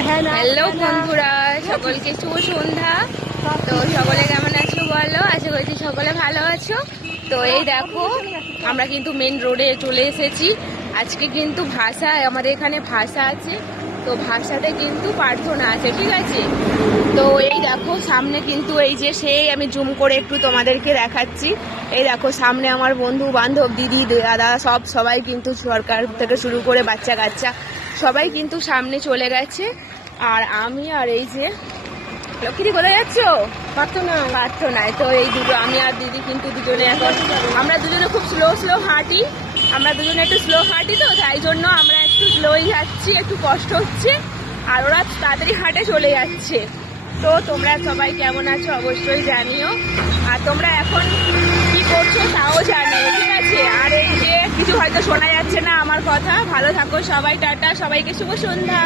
Hello বন্ধুরা, সকলকে শুভ সন্ধ্যা। তো সকলে কেমন আছো বলো? আশা করছি সকলে ভালো আছো। তো এই দেখো, আমরা কিন্তু মেন রোডে চলে এসেছি। আজকে কিন্তু ভাষা, আমাদের এখানে ভাষা আছে, তো ভাষাতে কিন্তু প্রার্থনা আছে, ঠিক আছে? তো এই দেখো সামনে কিন্তু এই যে সেই আমি জুম করে একটু তোমাদেরকে দেখাচ্ছি। এই দেখো সামনে আমার বন্ধু বান্ধব, দিদি দাদা সবাই কিন্তু সরকার থেকে শুরু করে বাচ্চা কাচ্চা সবাই কিন্তু সামনে চলে গেছে। আর আমি আর এই যে লক্ষ্মী, কোথায় যাচ্ছ? প্রার্থনায়। তো এই দুটো আমি আর দিদি কিন্তু দুজনে এখন, আমরা দুজনে খুব স্লো হাঁটি, আমরা দুজনে একটু স্লো হাঁটি, তো তাই জন্য আমরা একটু স্লোই যাচ্ছি, একটু কষ্ট হচ্ছে, আর ওরা তাড়াতাড়ি হাঁটে চলে যাচ্ছে। তো তোমরা সবাই কেমন আছো অবশ্যই জানিও, আর তোমরা এখন কি করছো তাও জানিও, ঠিক আছে? আর এই যে কিছু হয়তো শোনা যাচ্ছে না আমার কথা, ভালো থাকো সবাই, টাটা, সবাইকে শুভ সন্ধ্যা।